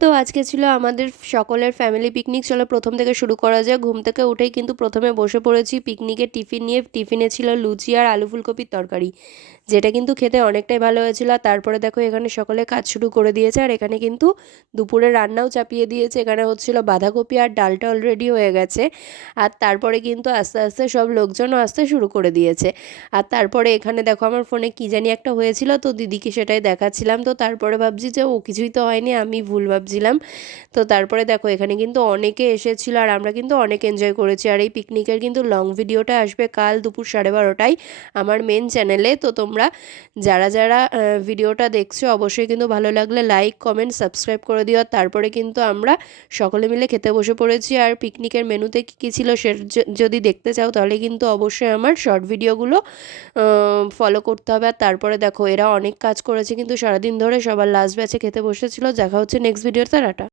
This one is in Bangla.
তো আজকে ছিল আমাদের সকলের ফ্যামিলি পিকনিক। চলো প্রথম থেকে শুরু করা যাক। ঘুম থেকে উঠেই কিন্তু প্রথমে বসে পড়েছি পিকনিকের টিফিন নিয়ে। টিফিনে ছিল লুচি আর আলু ফুলকপির তরকারি, যেটা কিন্তু খেতে অনেকটাই ভালো হয়েছিল। আর তারপরে দেখো এখানে সকলে কাজ শুরু করে দিয়েছে, আর এখানে কিন্তু দুপুরে রান্নাও চাপিয়ে দিয়েছে। এখানে হচ্ছিল বাঁধাকপি, আর ডালটা অলরেডি হয়ে গেছে। আর তারপরে কিন্তু আস্তে আস্তে সব লোকজনও আসতে শুরু করে দিয়েছে। আর তারপরে এখানে দেখো আমার ফোনে কী জানি একটা হয়েছিল, তো দিদিকে সেটাই দেখাচ্ছিলাম। তো তারপরে ভাবছি যে ও কিছুই তো হয়নি, আমি ভুল ভাবছিলাম। তো তারপরে দেখো এখানে কিন্তু অনেকে এসেছিলো, আর আমরা কিন্তু অনেক এনজয় করেছি। আর এই পিকনিকের কিন্তু লং ভিডিওটা আসবে কাল দুপুর 12:30টায় আমার মেন চ্যানেলে। তো তোমরা যারা যারা ভিডিওটা দেখছো অবশ্যই কিন্তু ভালো লাগলে লাইক কমেন্ট সাবস্ক্রাইব করে দিও। আর তারপরে কিন্তু আমরা সকলে মিলে খেতে বসে পড়েছি। আর পিকনিকের মেনুতে কী কী ছিল সে যদি দেখতে চাও তাহলে কিন্তু অবশ্যই আমার শর্ট ভিডিওগুলো ফলো করতে হবে। আর তারপরে দেখো এরা অনেক কাজ করেছে কিন্তু সারাদিন ধরে, সবার লাস্ট ব্যাচে খেতে বসেছিল। দেখা হচ্ছে নেক্সট ভিডিওতে। টাটা।